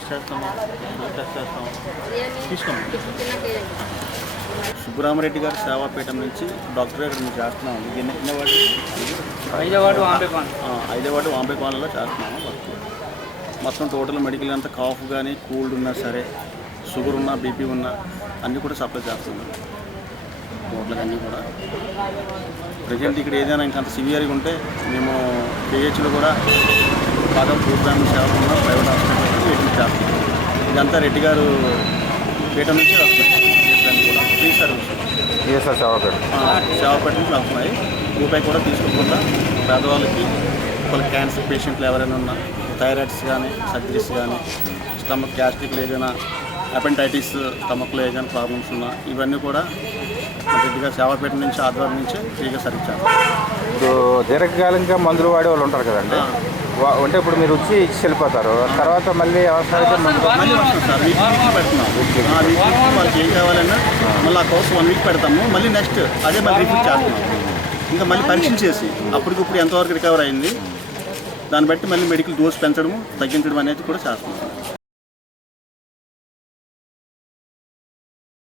Test చేస్తాము, test చేస్తాము. తీసుకోండి. సుబ్బరామరెడ్డి గారి సేవాపీఠం నుంచి డాక్టర్ ఇక్కడ మేము చేస్తున్నాము. ఐదవాడు వాంబే కాలనీలో చేస్తున్నాము వర్క్. మొత్తం టోటల్ మెడికల్ అంతా కాఫ్ కానీ కోల్డ్ ఉన్నా సరే, షుగర్ ఉన్నా, బీపీ ఉన్నా అన్నీ కూడా సప్లై చేస్తున్నాం. టోటల్గా అన్నీ కూడా ప్రజెంట్ ఇక్కడ ఏదైనా ఇంకంత సివియర్గా ఉంటే మేము కేహెచ్లో కూడా బాగా ప్రోగ్రామ్ సేవలు ఉన్న ప్రైవేట్ హాస్పిటల్ ట్రీట్మెంట్ చేస్తున్నాం. ఇదంతా రెడ్డి గారు పీఠం నుంచి వస్తున్నాయి కూడా ఫ్రీ సర్వీస్ సేవాపేట నుంచి వస్తున్నాయి. రూపాయి కూడా తీసుకోకుండా పేదవాళ్ళకి వాళ్ళకి క్యాన్సర్ పేషెంట్లు ఎవరైనా ఉన్నా, థైరాయిడ్స్ కానీ, సర్జరీస్ కానీ, స్టమక్ గ్యాస్ట్రిక్లో ఏదైనా అపెండైటిస్, స్టమక్లో ఏదైనా ప్రాబ్లమ్స్ ఉన్నా ఇవన్నీ కూడా రెడ్డిగా సేవాపేట నుంచి ఆధ్వర్యం నుంచి ఫ్రీగా సర్వీస్ చేస్తాం. ఇప్పుడు దీర్ఘకాలికంగా మందులు వాడే వాళ్ళు ఉంటారు కదండి, అంటే ఇప్పుడు మీరు వచ్చి ఇచ్చి వెళ్ళిపోతారు, తర్వాత మళ్ళీ అవసరమైతే మళ్ళీ వస్తాం సార్. వీక్ పెడుతున్నాం. వీక్ వాళ్ళకి ఏం కావాలన్నా మళ్ళీ ఆ కోర్స్ 1 వీక్ పెడతాము. మళ్ళీ నెక్స్ట్ అదే మళ్ళీ రిపీట్ చేస్తున్నాం. ఇంకా మళ్ళీ పరీక్షలు చేసి అప్పటికిప్పుడు ఎంతవరకు రికవర్ అయింది దాన్ని బట్టి మళ్ళీ మెడికల్ డోస్ పెంచడము, తగ్గించడం అనేది కూడా చేస్తున్నాం.